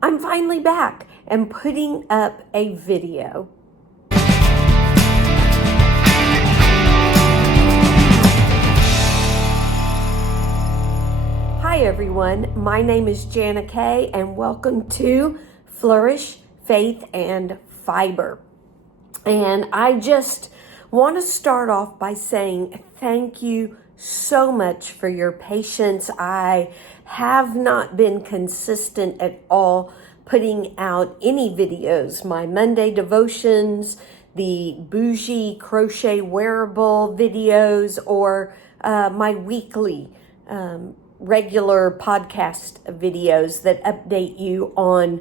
I'm finally back and putting up a video. Hi everyone, my name is Jana Kay and welcome to Flourish, Faith, and Fiber. And I just want to start off by saying thank you so much for your patience. I have not been consistent at all putting out any videos. My Monday devotions, the bougie crochet wearable videos, or my weekly regular podcast videos that update you on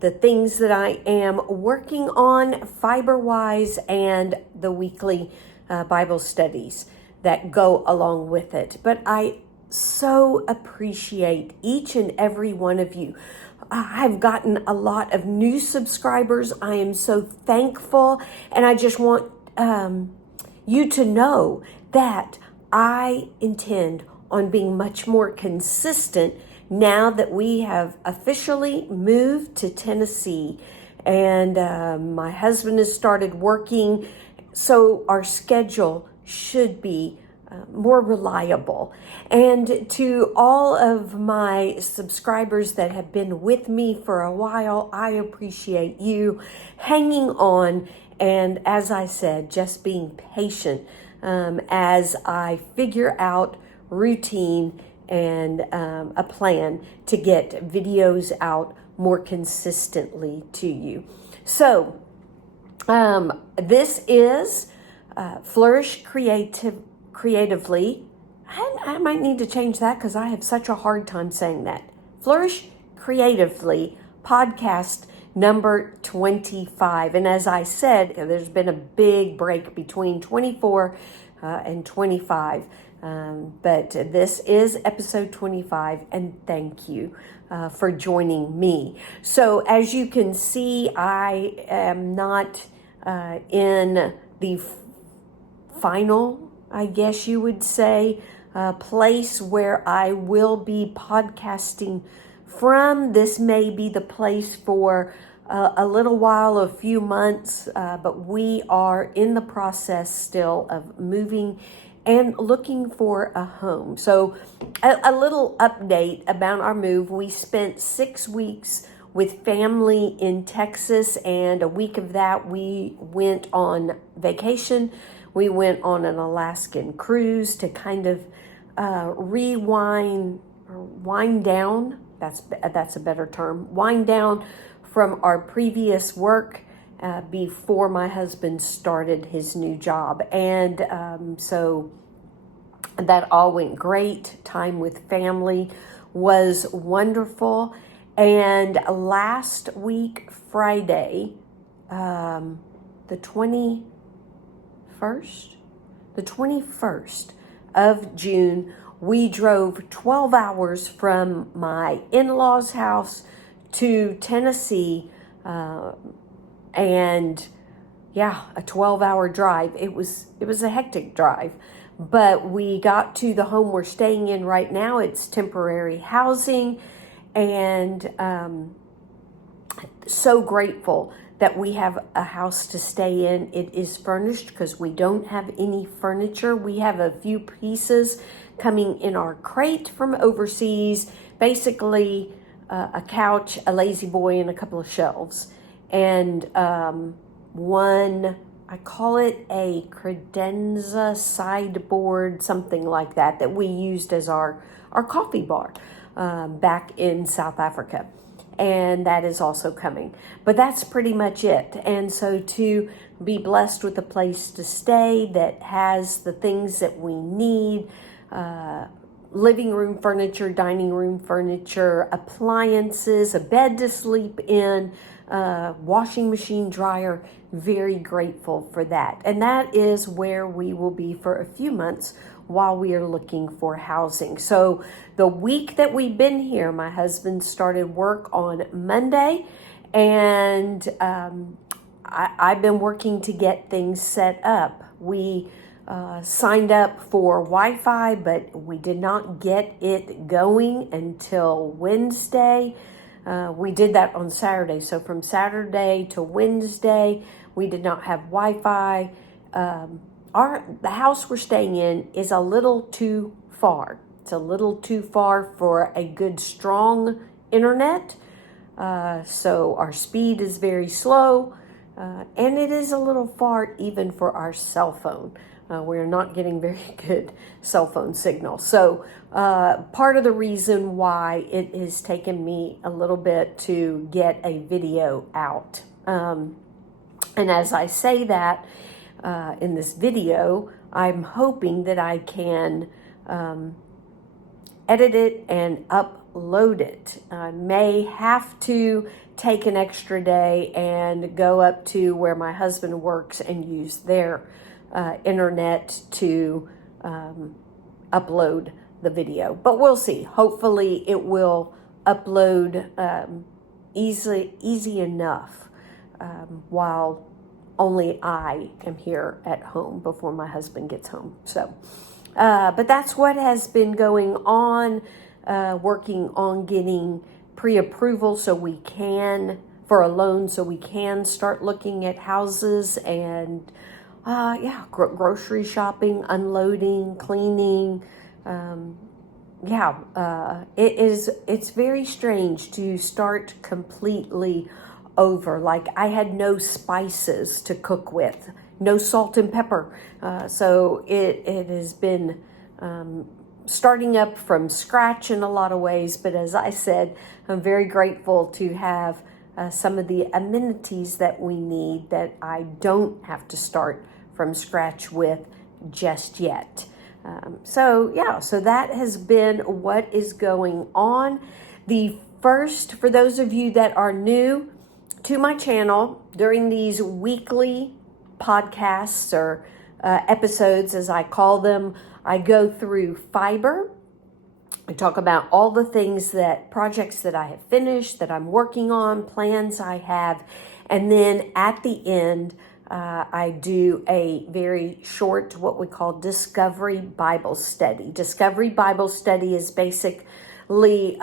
the things that I am working on fiber-wise and the weekly Bible studies that go along with it. But I so appreciate each and every one of you. I've gotten a lot of new subscribers. I am so thankful, and I just want you to know that I intend on being much more consistent now that we have officially moved to Tennessee, and my husband has started working, so our schedule should be more reliable. And to all of my subscribers that have been with me for a while, I appreciate you hanging on, and as I said, just being patient as I figure out routine and a plan to get videos out more consistently to you. So this is Flourish Creatively. I might need to change that because I have such a hard time saying that. Flourish Creatively podcast number 25. And as I said, there's been a big break between 24 and 25. But this is episode 25, and thank you for joining me. So as you can see, I am not in the final, I guess you would say, place where I will be podcasting from. This may be the place for a little while, a few months, but we are in the process still of moving and looking for a home. So a little update about our move. We spent 6 weeks with family in Texas, and a week of that we went on vacation. We went on an Alaskan cruise to kind of wind down. That's a better term. Wind down from our previous work before my husband started his new job. And so that all went great. Time with family was wonderful. And last week, Friday, the 21st of June, we drove 12 hours from my in-laws' house to Tennessee, and yeah, a 12-hour drive. It was a hectic drive, but we got to the home we're staying in right now. It's temporary housing, and so grateful that we have a house to stay in. It is furnished because we don't have any furniture. We have a few pieces coming in our crate from overseas, basically a couch, a lazy boy, and a couple of shelves. And one, I call it a credenza sideboard, something like that we used as our coffee bar back in South Africa. And that is also coming. But that's pretty much it. And so to be blessed with a place to stay that has the things that we need, living room furniture, dining room furniture, appliances, a bed to sleep in, washing machine, dryer, very grateful for that. And that is where we will be for a few months while we are looking for housing. So the week that we've been here, my husband started work on Monday, and I've been working to get things set up. We signed up for Wi-Fi, but we did not get it going until Wednesday. We did that on Saturday. So from Saturday to Wednesday, we did not have Wi-Fi. The house we're staying in is a little too far. It's a little too far for a good, strong internet. So our speed is very slow, and it is a little far even for our cell phone. We're not getting very good cell phone signal. So part of the reason why it has taken me a little bit to get a video out. And as I say that in this video, I'm hoping that I can edit it and upload it. I may have to take an extra day and go up to where my husband works and use their internet to upload the video. But we'll see. Hopefully it will upload easy enough while only I am here at home before my husband gets home. So, but that's what has been going on, working on getting pre-approval so we can, for a loan, so we can start looking at houses and grocery shopping, unloading, cleaning. It's very strange to start completely over. Like, I had no spices to cook with, no salt and pepper. So it has been starting up from scratch in a lot of ways. But as I said, I'm very grateful to have some of the amenities that we need that I don't have to start from scratch with just yet. So that has been what is going on. For those of you that are new to my channel, during these weekly podcasts or episodes, as I call them, I go through Fiber. I talk about all the projects that I have finished, that I'm working on, plans I have, and then at the end, I do a very short, what we call Discovery Bible Study. Discovery Bible Study is basically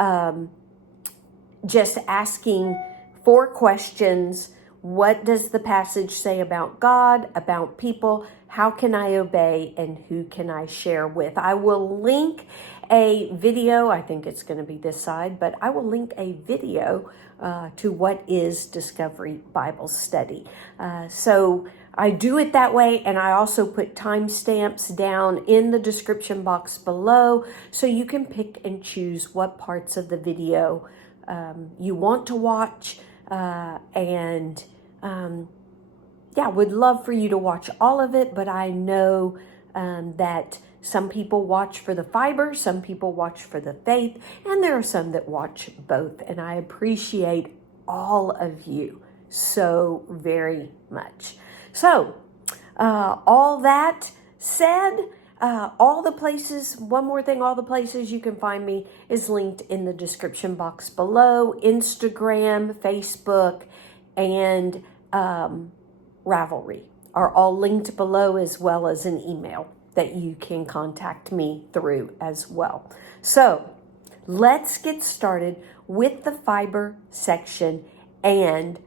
just asking 4 questions. What does the passage say about God, about people? How can I obey, and who can I share with? I will link a video. I think it's going to be this side, but I will link a video to what is Discovery Bible Study. So I do it that way, and I also put timestamps down in the description box below so you can pick and choose what parts of the video you want to watch. Would love for you to watch all of it, but I know that some people watch for the fiber, some people watch for the faith, and there are some that watch both. And I appreciate all of you so very much. So, all that said, all the places you can find me is linked in the description box below. Instagram, Facebook, and Ravelry are all linked below, as well as an email that you can contact me through as well. So let's get started with the fiber section and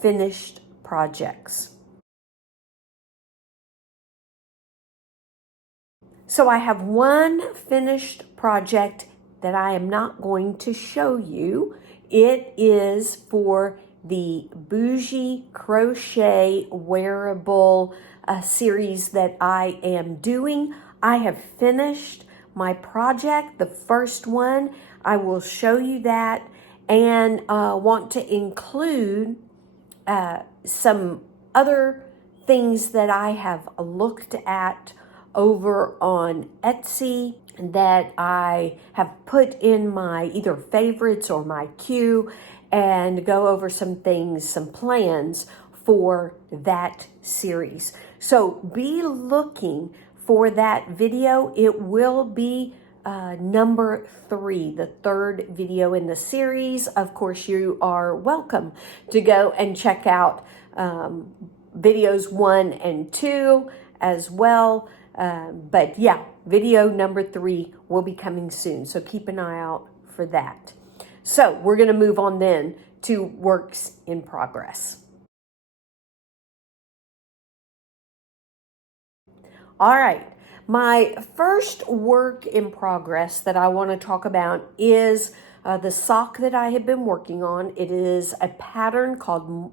finished projects. So I have one finished project that I am not going to show you. It is for the Bougie Crochet Wearable series that I am doing. I have finished my project, the first one. I will show you that, and want to include some other things that I have looked at over on Etsy that I have put in my either favorites or my queue, and go over some things, some plans for that series. So be looking for that video. It will be number 3, the 3rd video in the series. Of course, you are welcome to go and check out videos 1 and 2 as well. But yeah, video number 3 will be coming soon. So keep an eye out for that. So we're going to move on then to works in progress. All right. My first work in progress that I want to talk about is the sock that I have been working on. It is a pattern called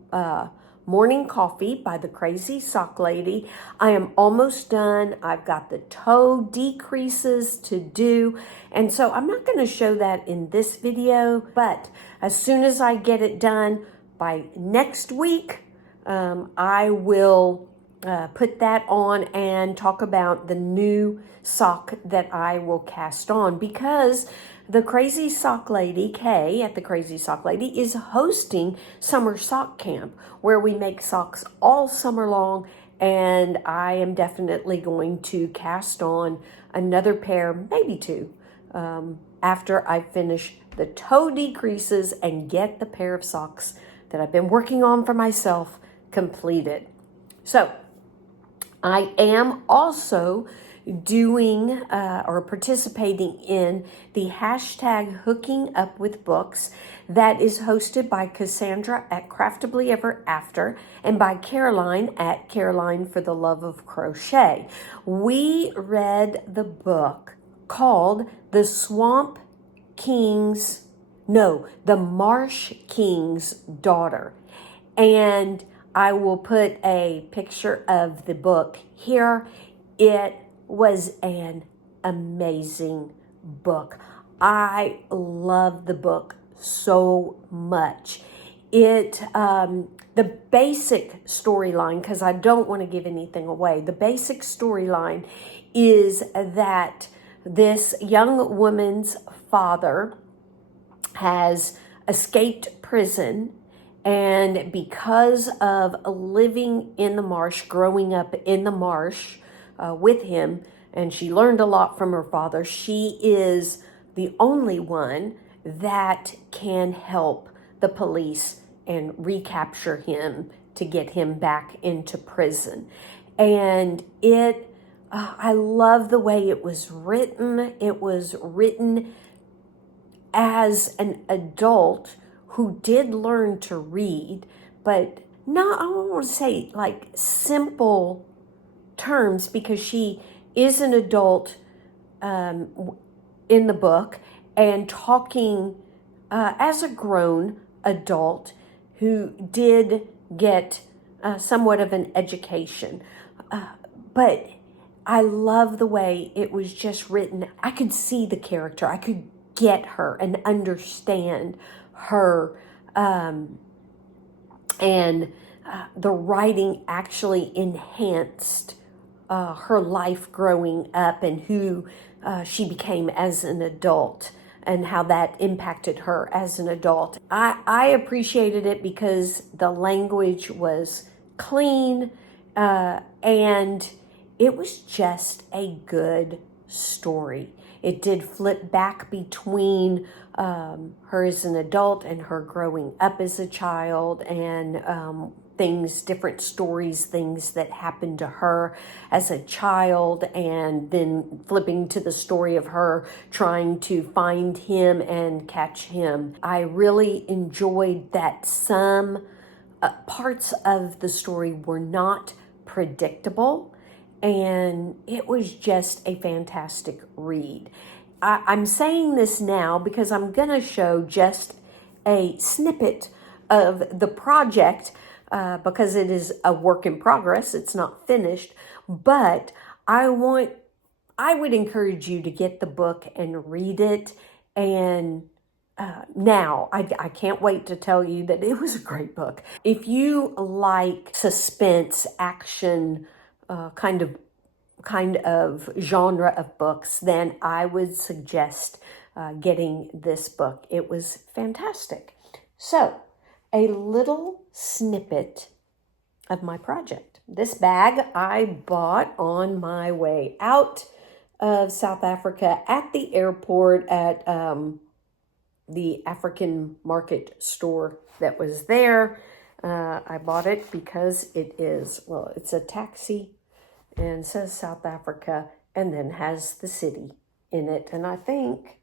Morning Coffee by the Crazy Sock Lady. I am almost done. I've got the toe decreases to do. And so I'm not going to show that in this video, but as soon as I get it done by next week, I will put that on and talk about the new sock that I will cast on, because the Crazy Sock Lady, Kay at the Crazy Sock Lady, is hosting summer sock camp where we make socks all summer long, and I am definitely going to cast on another pair, maybe two, after I finish the toe decreases and get the pair of socks that I've been working on for myself completed. So I am also doing or participating in the hashtag Hooking Up with Books that is hosted by Cassandra at Craftably Ever After and by Caroline at Caroline for the Love of Crochet. We read the book called The Marsh King's Daughter. And I will put a picture of the book here. It was an amazing book. I love the book so much. The basic storyline, because I don't want to give anything away, the basic storyline is that this young woman's father has escaped prison, and because of living in the marsh, growing up in the marsh with him, and she learned a lot from her father, she is the only one that can help the police and recapture him to get him back into prison. And I love the way it was written. It was written as an adult who did learn to read, but not, I don't want to say like simple terms, because she is an adult in the book and talking as a grown adult who did get somewhat of an education. But I love the way it was just written. I could see the character. I could get her and understand her, and the writing actually enhanced her life growing up and who she became as an adult and how that impacted her as an adult. I appreciated it because the language was clean, and it was just a good story. It did flip back between her as an adult and her growing up as a child, and different stories, things that happened to her as a child, and then flipping to the story of her trying to find him and catch him. I really enjoyed that some parts of the story were not predictable, and it was just a fantastic read. I'm saying this now because I'm going to show just a snippet of the project because it is a work in progress. It's not finished, but I would encourage you to get the book and read it. And now I can't wait to tell you that it was a great book. If you like suspense, action, kind of genre of books, then I would suggest getting this book. It was fantastic. So, a little snippet of my project. This bag I bought on my way out of South Africa at the airport at the African market store that was there. I bought it because it's a taxi and says South Africa and then has the city in it. And I think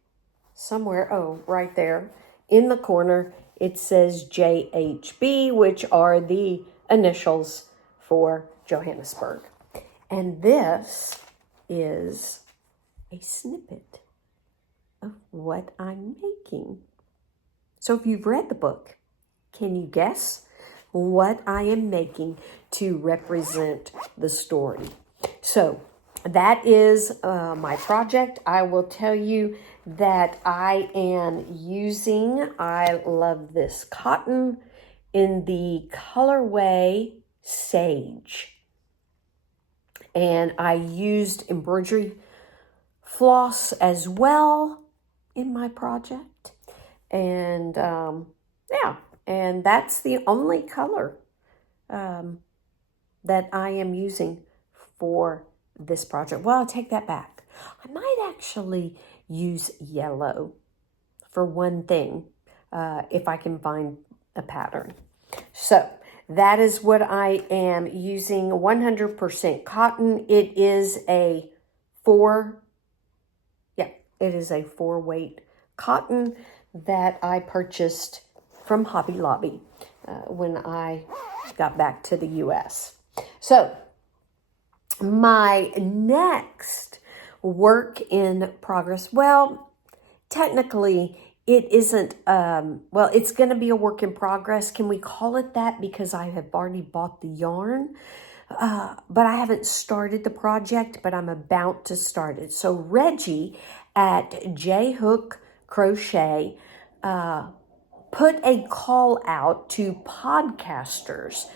somewhere, right there, in the corner, it says JHB, which are the initials for Johannesburg. And this is a snippet of what I'm making. So if you've read the book, can you guess what I am making to represent the story? So that is my project. I will tell you that I am using, I love this cotton in the colorway Sage. And I used embroidery floss as well in my project. And yeah, and that's the only color that I am using for this project. Well, I'll take that back. I might actually use yellow for one thing if I can find a pattern. So that is what I am using, 100% cotton. It is a 4 weight cotton that I purchased from Hobby Lobby when I got back to the US. So my next work in progress, well, technically it isn't, well, it's going to be a work in progress. Can we call it that? Because I have already bought the yarn, but I haven't started the project, but I'm about to start it. So Reggie at J Hook Crochet put a call out to podcasters.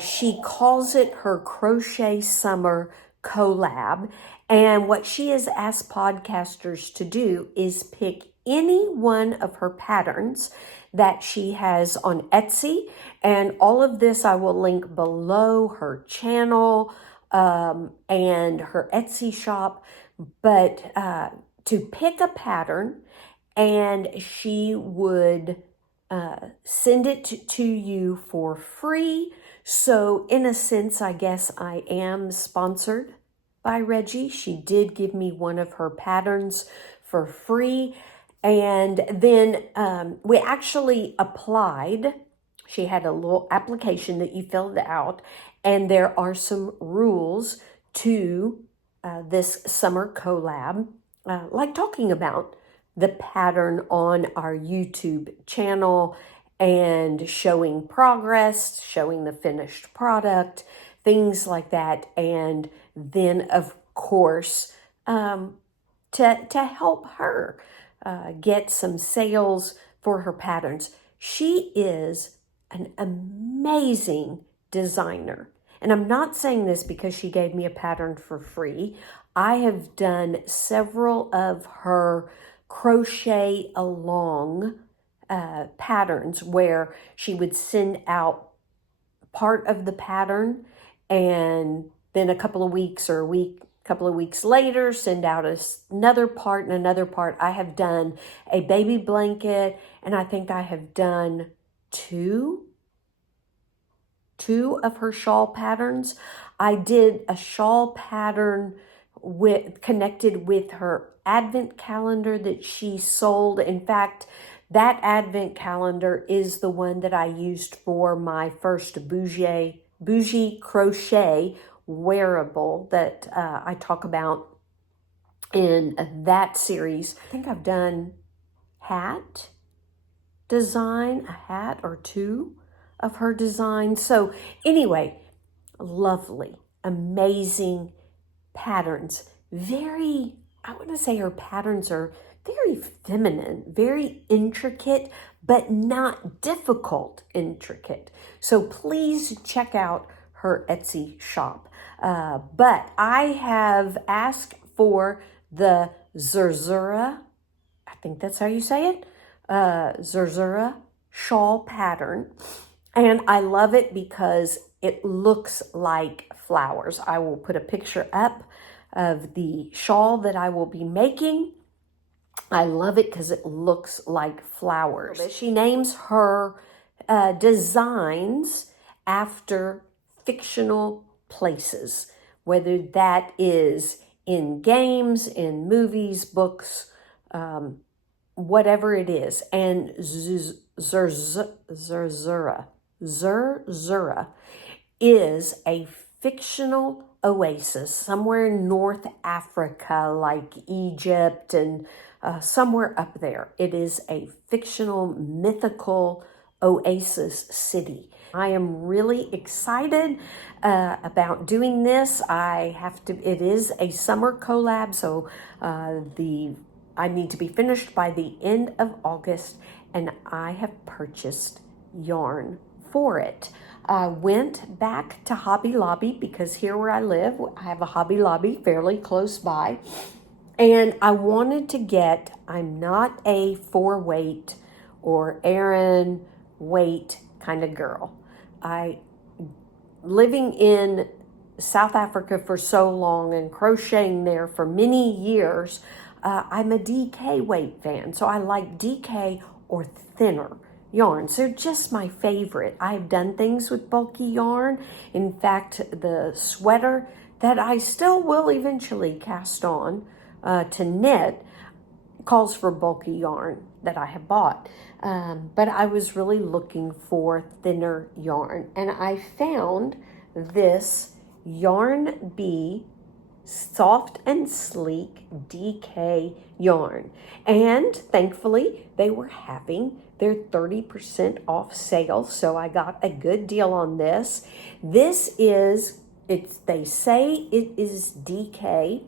She calls it her Crochet Summer Collab. And what she has asked podcasters to do is pick any one of her patterns that she has on Etsy. And all of this I will link below, her channel and her Etsy shop. But to pick a pattern, and she would send it to you for free. So in a sense, I guess I am sponsored by Reggie. She did give me one of her patterns for free. And then we actually applied. She had a little application that you filled out. And there are some rules to this summer collab, like talking about the pattern on our YouTube channel and showing progress, showing the finished product, things like that. And then, of course, to help her get some sales for her patterns. She is an amazing designer. And I'm not saying this because she gave me a pattern for free. I have done several of her crochet along patterns where she would send out part of the pattern and then a couple of weeks or couple of weeks later send out another part and another part. I have done a baby blanket, and I think I have done two of her shawl patterns. I did a shawl pattern connected with her advent calendar that she sold. In fact, that advent calendar is the one that I used for my first bougie crochet wearable that I talk about in that series. I think I've done a hat or two of her design. So anyway, lovely, amazing patterns. I want to say her patterns are very feminine, very intricate, but not difficult intricate. So please check out her Etsy shop. But I have asked for the Zerzura, I think that's how you say it, Zerzura shawl pattern. And I love it because it looks like flowers. I will put a picture up of the shawl that I will be making. I love it because it looks like flowers. She names her designs after fictional places, whether that is in games, in movies, books, whatever it is. And Zerzura is a fictional oasis somewhere in North Africa, like Egypt and somewhere up there. It is a fictional, mythical oasis city. I am really excited about doing this. It is a summer collab, so I need to be finished by the end of August, and I have purchased yarn for it. I went back to Hobby Lobby because here where I live, I have a Hobby Lobby fairly close by. And I wanted to get, I'm not a 4-weight or Aran weight kind of girl. Living in South Africa for so long and crocheting there for many years, I'm a DK weight fan. So I like DK or thinner yarns. They're just my favorite. I've done things with bulky yarn. In fact, the sweater that I still will eventually cast on to knit calls for bulky yarn that I have bought. But I was really looking for thinner yarn, and I found this Yarn Bee soft and sleek DK yarn, and thankfully they were having their 30% off sale, so I got a good deal on this. They say it is DK.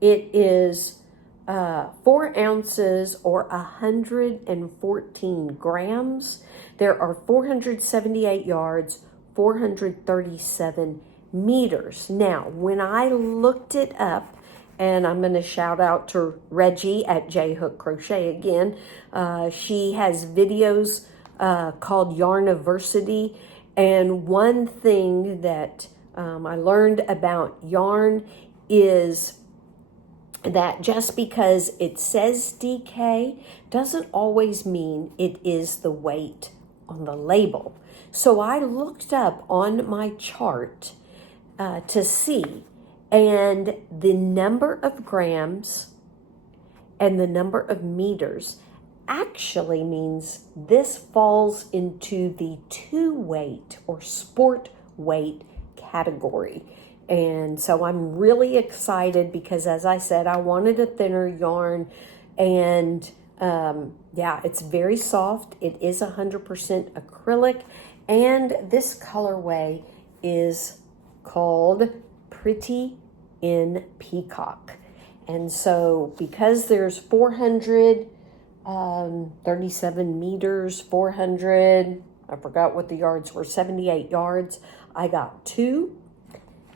It is 4 ounces or 114 grams. There are 478 yards, 437 meters. Now, when I looked it up, and I'm going to shout out to Reggie at J Hook Crochet again. She has videos called Yarniversity, and one thing that I learned about yarn is that just because it says DK doesn't always mean it is the weight on the label. So I looked up on my chart to see, and the number of grams and the number of meters actually means this falls into the 2-weight or sport weight category. And so I'm really excited because, as I said, I wanted a thinner yarn, and yeah, it's very soft. It is 100% acrylic, and this colorway is called Pretty in Peacock. And so because there's 437 meters, 400, I forgot what the yards were, 78 yards, I got 2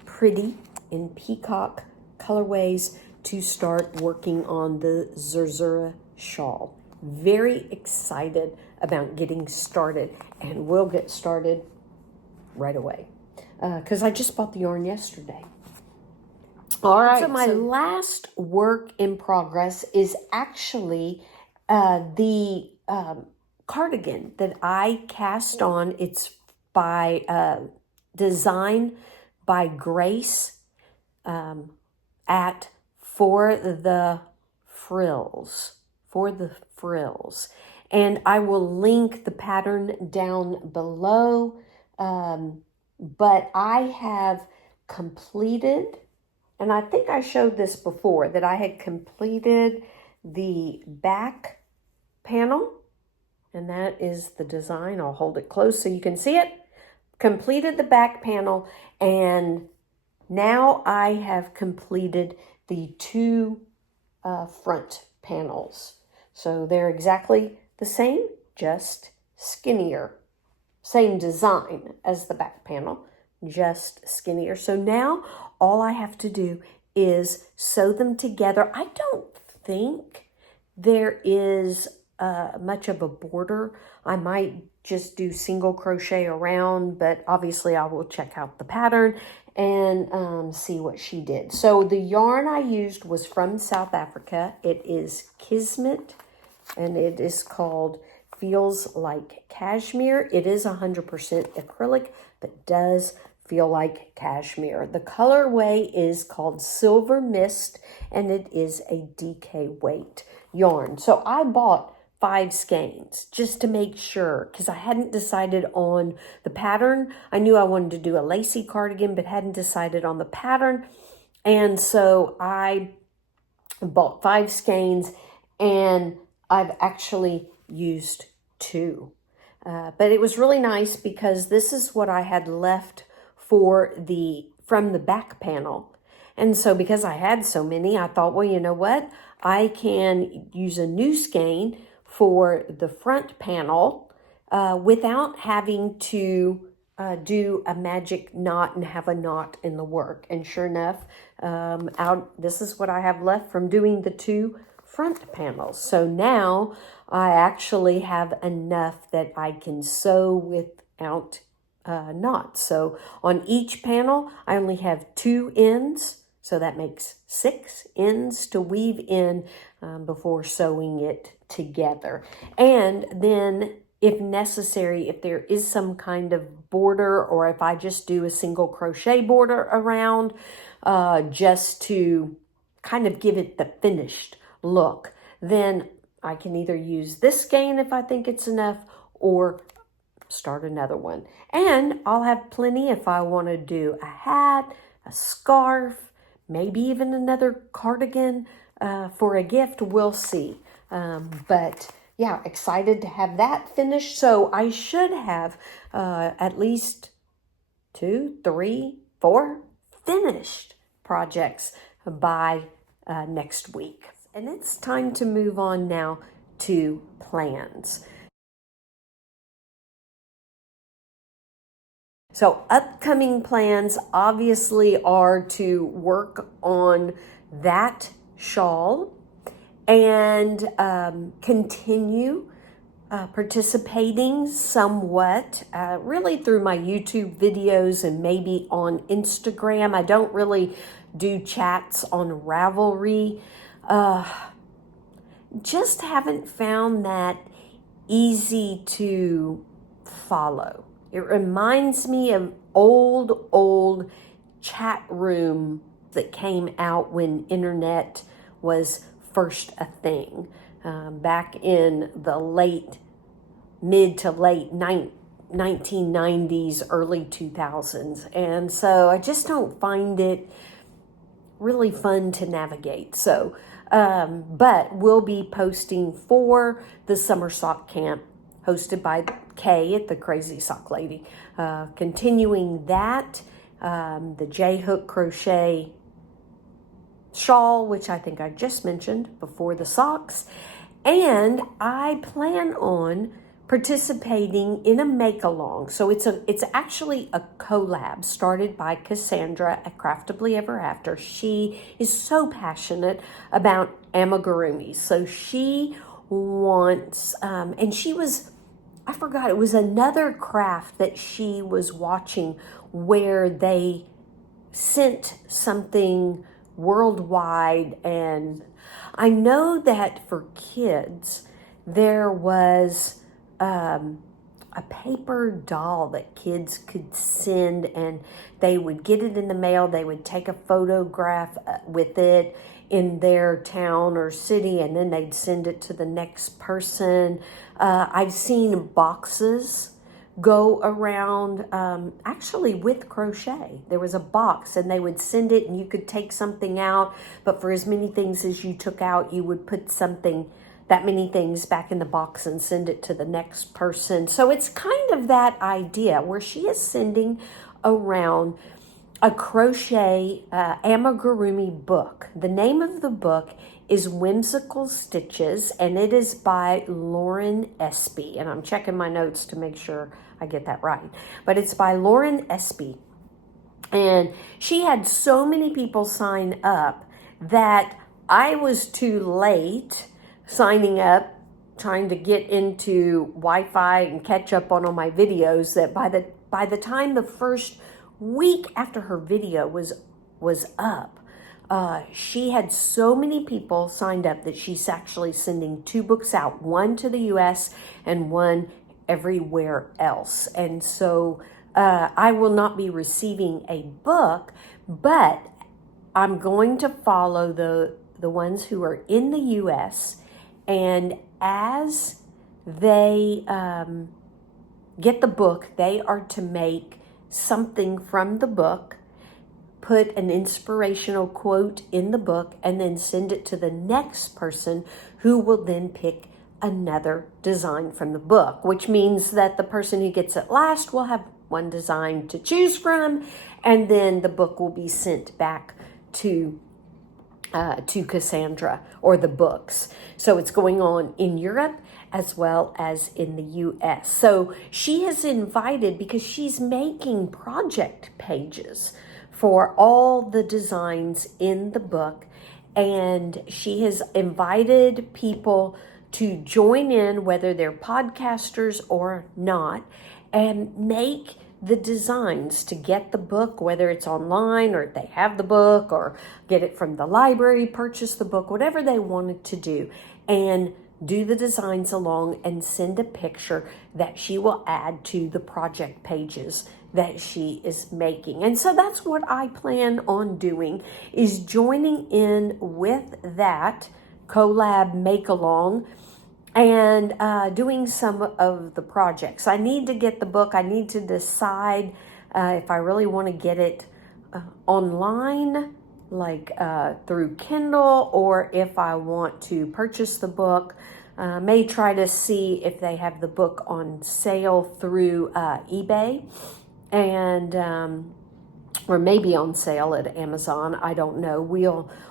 Pretty in Peacock colorways to start working on the Zerzura shawl. Very excited about getting started, and we'll get started right away because I just bought the yarn yesterday. All right. So my last work in progress is actually the cardigan that I cast on. It's by design by Grace at For the Frills. And I will link the pattern down below. But I have completed, and I think I showed this before, that I had completed the back panel, and that is the design. I'll hold it close so you can see it. Completed the back panel, and now I have completed the 2 front panels. So they're exactly the same, just skinnier. Same design as the back panel, just skinnier. So now all I have to do is sew them together. I don't think there is much of a border. I might just do single crochet around, but obviously I will check out the pattern and see what she did. So the yarn I used was from South Africa. It is Kismet, and it is called Feels Like Cashmere. It is 100% acrylic, but does feel like cashmere. The colorway is called Silver Mist, and it is a DK weight. yarn. So I bought 5 skeins just to make sure, because I hadn't decided on the pattern. I knew I wanted to do a lacy cardigan, but hadn't decided on the pattern. And so I bought 5 skeins, and I've actually used 2. But it was really nice because this is what I had left from the back panel. And so because I had so many, I thought, well, you know what? I can use a new skein for the front panel without having to do a magic knot and have a knot in the work. And sure enough, this is what I have left from doing the 2 front panels. So now I actually have enough that I can sew without knots. So on each panel, I only have 2 ends. So that makes 6 ends to weave in before sewing it together. And then if necessary, if there is some kind of border, or if I just do a single crochet border around, just to kind of give it the finished look, then I can either use this skein if I think it's enough, or start another one. And I'll have plenty if I want to do a hat, a scarf, maybe even another cardigan for a gift. We'll see. But yeah, excited to have that finished. So I should have at least 2, 3, 4 finished projects by next week. And it's time to move on now to plans. So upcoming plans obviously are to work on that shawl and continue participating somewhat, really through my YouTube videos and maybe on Instagram. I don't really do chats on Ravelry. Just haven't found that easy to follow. It reminds me of old chat room that came out when internet was first a thing, back in the mid to late 1990s, early 2000s. And so I just don't find it really fun to navigate. So, but we'll be posting for the summer sock camp hosted by Kay at the Crazy Sock Lady. Continuing that, the J-hook crochet shawl, which I think I just mentioned before the socks. And I plan on participating in a make-along. So it's actually a collab started by Cassandra at Craftably Ever After. She is so passionate about amigurumis. So she wants, and she was, I forgot, it was another craft that she was watching where they sent something worldwide. And I know that for kids, there was a paper doll that kids could send, and they would get it in the mail. They would take a photograph with it in their town or city, and then they'd send it to the next person. I've seen boxes go around, actually with crochet. There was a box and they would send it and you could take something out, but for as many things as you took out, you would put that many things back in the box and send it to the next person. So it's kind of that idea where she is sending around a crochet amigurumi book. The name of the book is Whimsical Stitches, and it is by Lauren Espy. And I'm checking my notes to make sure I get that right. But it's by Lauren Espy. And she had so many people sign up that I was too late signing up, trying to get into Wi-Fi and catch up on all my videos, that by the time the first week after her video was up, she had so many people signed up that she's actually sending 2 books out, one to the US and one everywhere else. And so I will not be receiving a book, but I'm going to follow the ones who are in the US And as they get the book, they are to make something from the book, put an inspirational quote in the book, and then send it to the next person, who will then pick another design from the book, which means that the person who gets it last will have one design to choose from, and then the book will be sent back to Cassandra, or the books. So it's going on in Europe as well as in the US. So she has invited, because she's making project pages for all the designs in the book, and she has invited people to join in, whether they're podcasters or not, and make the designs to get the book, whether it's online or if they have the book, or get it from the library, purchase the book, whatever they wanted to do, and do the designs along and send a picture that she will add to the project pages that she is making. And so that's what I plan on doing, is joining in with that collab make-along and doing some of the projects. I need to get the book. I need to decide if I really want to get it online, like through Kindle, or if I want to purchase the book. May try to see if they have the book on sale through eBay, and or maybe on sale at Amazon. I don't know.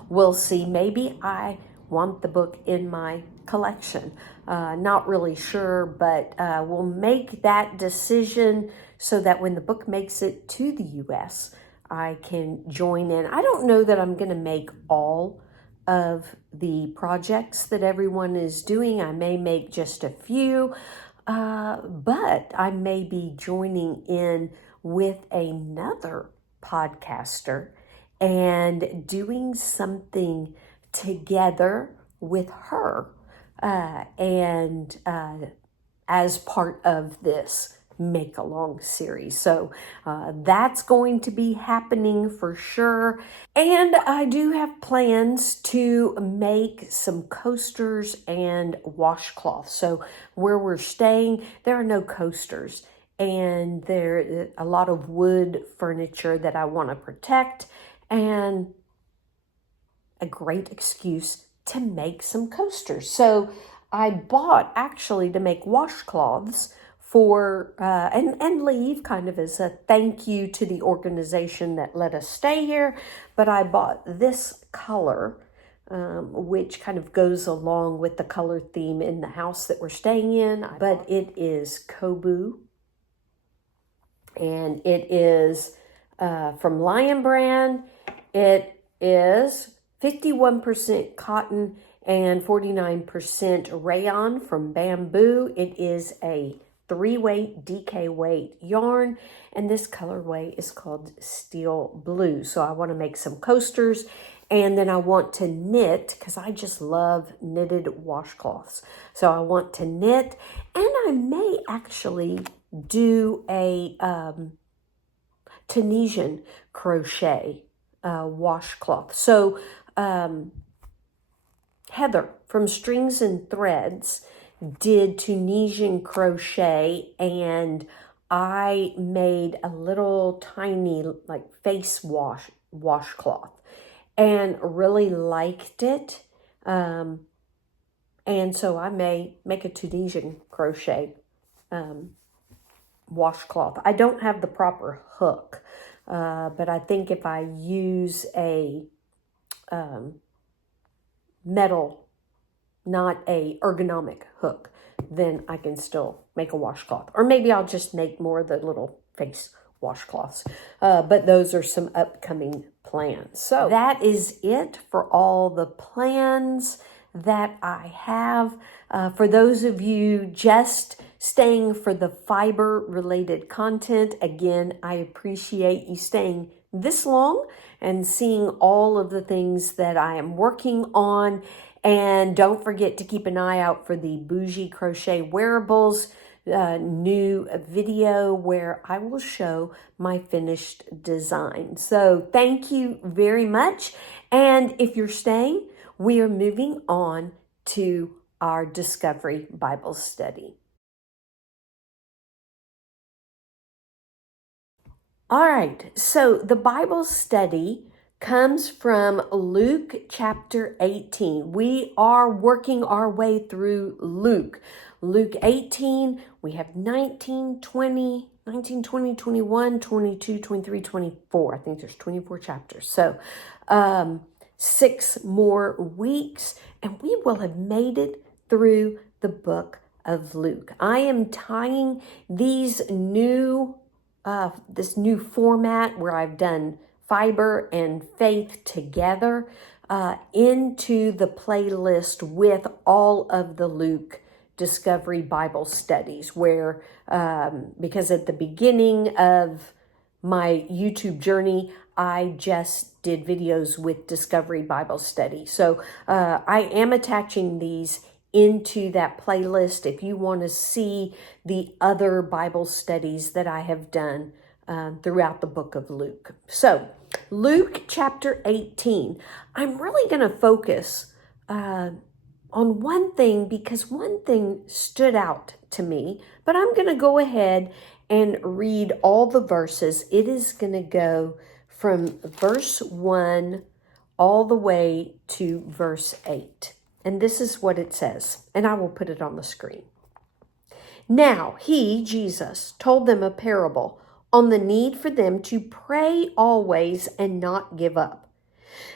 We'll see. Maybe I want the book in my collection. Not really sure, but we'll make that decision so that when the book makes it to the US, I can join in. I don't know that I'm going to make all of the projects that everyone is doing. I may make just a few, but I may be joining in with another podcaster and doing something together with her, and as part of this make along series. So that's going to be happening for sure. And I do have plans to make some coasters and washcloths. So where we're staying, there are no coasters, and there a lot of wood furniture that I want to protect, and a great excuse to make some coasters. So I bought, actually, to make washcloths for and leave, kind of as a thank you to the organization that let us stay here. But I bought this color, which kind of goes along with the color theme in the house that we're staying in. But it is Kobu, and it is from Lion Brand. It is 51% cotton and 49% rayon from bamboo. It is a 3-weight DK weight yarn, and this colorway is called Steel Blue. So I want to make some coasters, and then I want to knit, because I just love knitted washcloths. So I want to knit, and I may actually do a Tunisian crochet washcloth. So Heather from Strings and Threads did Tunisian crochet, and I made a little tiny like face washcloth and really liked it. And so I may make a Tunisian crochet washcloth. I don't have the proper hook, but I think if I use a metal, not a ergonomic hook, then I can still make a washcloth. Or maybe I'll just make more of the little face washcloths. But those are some upcoming plans. So that is it for all the plans that I have. For those of you just staying for the fiber related content, again, I appreciate you staying this long and seeing all of the things that I am working on. And don't forget to keep an eye out for the Bougie Crochet Wearables new video where I will show my finished design. So thank you very much. And if you're staying, we are moving on to our Discovery Bible study. All right, so the Bible study comes from Luke chapter 18. We are working our way through Luke. Luke 18, we have 19, 20, 21, 22, 23, 24. I think there's 24 chapters. So 6 more weeks, and we will have made it through the book of Luke. I am tying these this new format where I've done fiber and faith together into the playlist with all of the Luke Discovery Bible studies, where because at the beginning of my YouTube journey, I just did videos with Discovery Bible Study. So I am attaching these into that playlist if you want to see the other Bible studies that I have done throughout the book of Luke. So Luke chapter 18, I'm really going to focus on one thing because one thing stood out to me, but I'm going to go ahead and read all the verses. It is going to go from verse 1 all the way to verse 8. And this is what it says, and I will put it on the screen. Now he, Jesus, told them a parable on the need for them to pray always and not give up.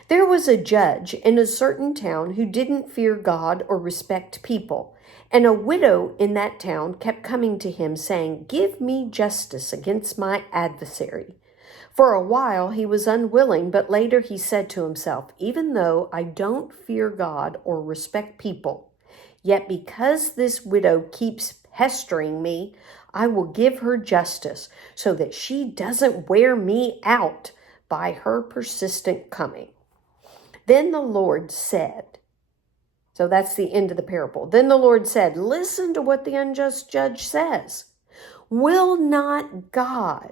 There was a judge in a certain town who didn't fear God or respect people, and a widow in that town kept coming to him saying, "Give me justice against my adversary." For a while he was unwilling, but later he said to himself, "Even though I don't fear God or respect people, yet because this widow keeps pestering me, I will give her justice so that she doesn't wear me out by her persistent coming." Then the Lord said, so that's the end of the parable. Then the Lord said, "Listen to what the unjust judge says. Will not God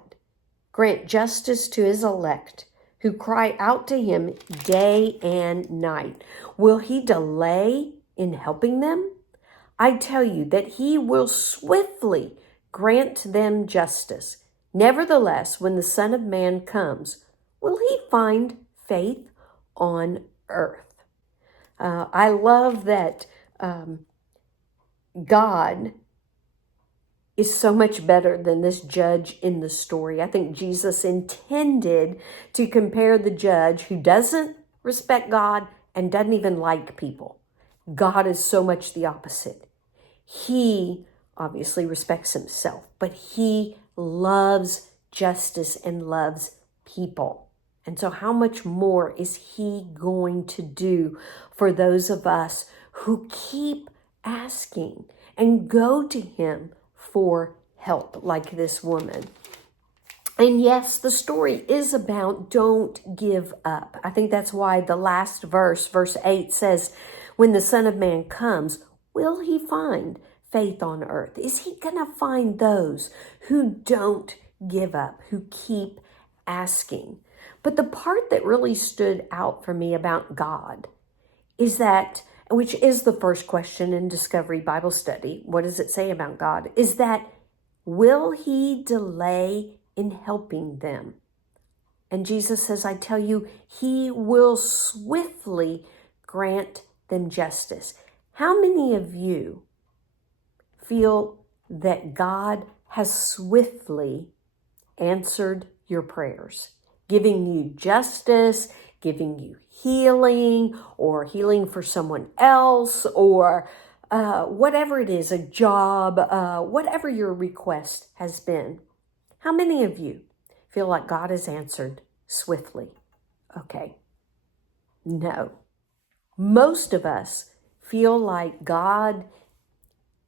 grant justice to his elect who cry out to him day and night? Will he delay in helping them? I tell you that he will swiftly grant them justice. Nevertheless, when the Son of Man comes, will he find faith on earth?" I love that God is so much better than this judge in the story. I think Jesus intended to compare the judge who doesn't respect God and doesn't even like people. God is so much the opposite. He obviously respects himself, but he loves justice and loves people. And so how much more is he going to do for those of us who keep asking and go to him for help, like this woman? And yes, the story is about don't give up. I think that's why the last verse, verse 8 says, when the Son of Man comes, will he find faith on earth? Is he going to find those who don't give up, who keep asking? But the part that really stood out for me about God is that, which is the first question in Discovery Bible Study, what does it say about God? Is that, will he delay in helping them? And Jesus says, I tell you, he will swiftly grant them justice. How many of you feel that God has swiftly answered your prayers, giving you justice, giving you healing, or healing for someone else, or whatever it is, a job, whatever your request has been? How many of you feel like God has answered swiftly? Okay, no. Most of us feel like God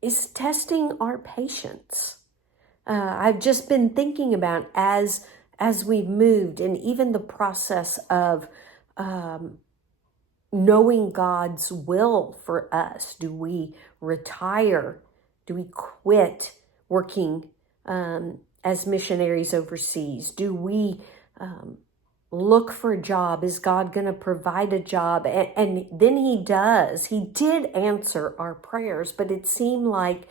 is testing our patience. I've just been thinking about as we've moved, and even the process of knowing God's will for us. Do we retire? Do we quit working as missionaries overseas? Do we look for a job. Is God going to provide a job? And then he does. He did answer our prayers, but it seemed like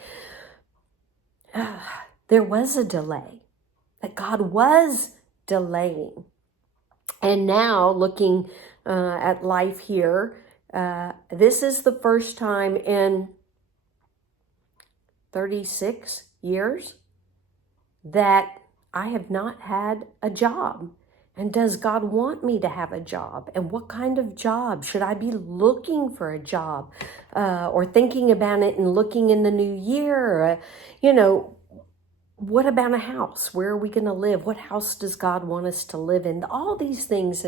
there was a delay, that God was delaying. And now looking at life here, this is the first time in 36 years that I have not had a job. And does God want me to have a job? And what kind of job? Should I be looking for a job or thinking about it and looking in the new year? What about a house? Where are we going to live? What house does God want us to live in? All these things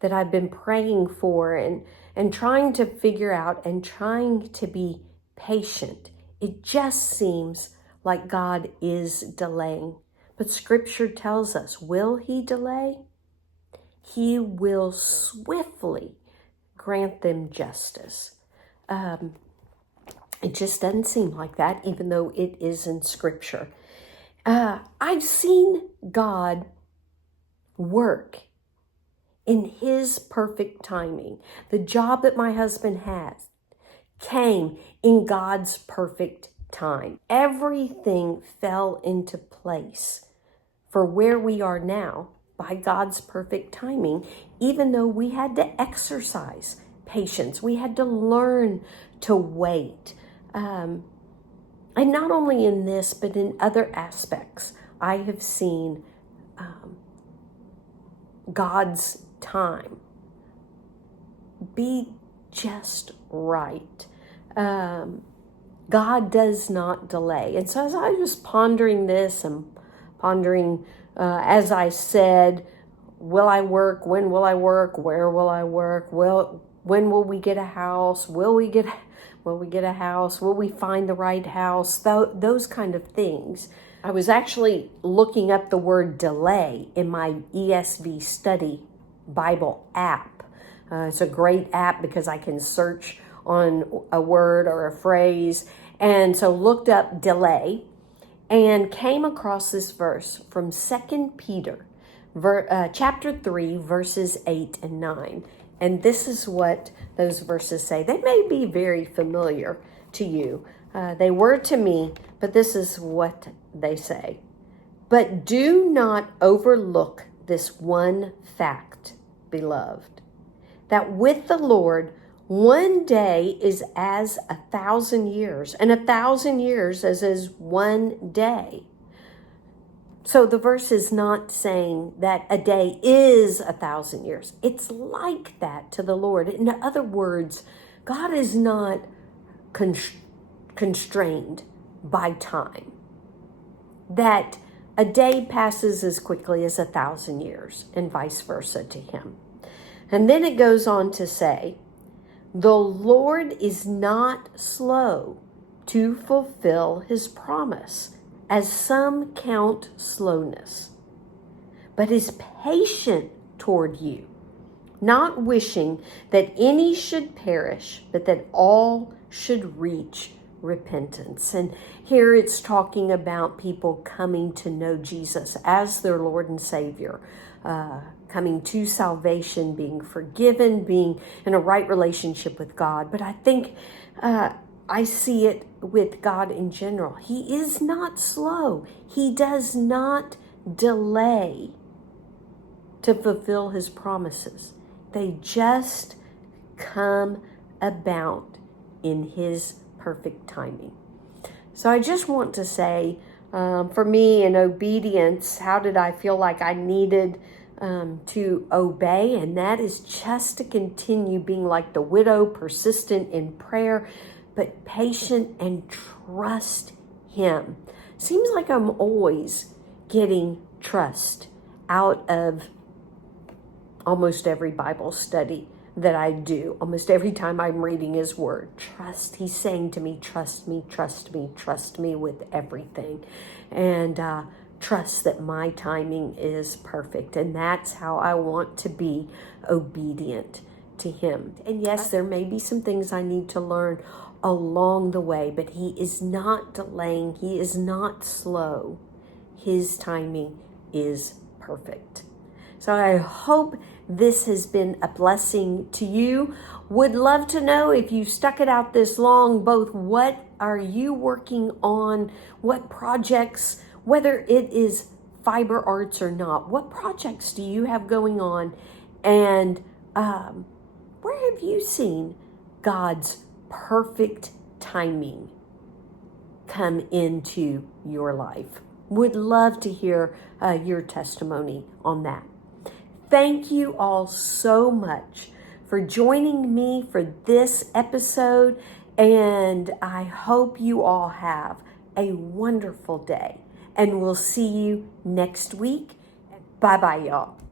that I've been praying for and trying to figure out and trying to be patient. It just seems like God is delaying. But Scripture tells us, will he delay? He will swiftly grant them justice. It just doesn't seem like that, even though it is in Scripture. I've seen God work in his perfect timing. The job that my husband has came in God's perfect time. Everything fell into place for where we are now by God's perfect timing, even though we had to exercise patience. We had to learn to wait. And not only in this, but in other aspects, I have seen God's time be just right. God does not delay. And so as I was pondering this and pondering, as I said, will I work? When will I work? Where will I work? When will we get a house? Will we get a house? Will we find the right house? Those kind of things. I was actually looking up the word delay in my ESV Study Bible app. It's a great app because I can search on a word or a phrase. And so looked up delay and came across this verse from 2 Peter, chapter 3, verses 8 and 9. And this is what those verses say. They may be very familiar to you. They were to me, but this is what they say. But do not overlook this one fact, beloved, that with the Lord, one day is as 1,000 years, and 1,000 years as is one day. So the verse is not saying that a day is 1,000 years. It's like that to the Lord. In other words, God is not constrained by time. That a day passes as quickly as 1,000 years, and vice versa to him. And then it goes on to say, the Lord is not slow to fulfill his promise, as some count slowness, but is patient toward you, not wishing that any should perish, but that all should reach repentance. And here it's talking about people coming to know Jesus as their Lord and Savior, coming to salvation, being forgiven, being in a right relationship with God. But I think I see it with God in general. He is not slow. He does not delay to fulfill his promises. They just come about in his perfect timing. So I just want to say, for me in obedience, how did I feel like I needed to obey? And that is just to continue being like the widow, persistent in prayer, but patient and trust him. Seems like I'm always getting trust out of almost every Bible study that I do. Almost every time I'm reading his word, trust. He's saying to me, trust me, trust me, trust me with everything. And trust that my timing is perfect. And that's how I want to be obedient to him. And yes, there may be some things I need to learn along the way, but he is not delaying. He is not slow. His timing is perfect. So I hope this has been a blessing to you. Would love to know, if you stuck it out this long, both what are you working on, what projects, whether it is fiber arts or not, what projects do you have going on, and where have you seen God's perfect timing come into your life? Would love to hear your testimony on that. Thank you all so much for joining me for this episode, and I hope you all have a wonderful day, and we'll see you next week. Bye-bye, y'all.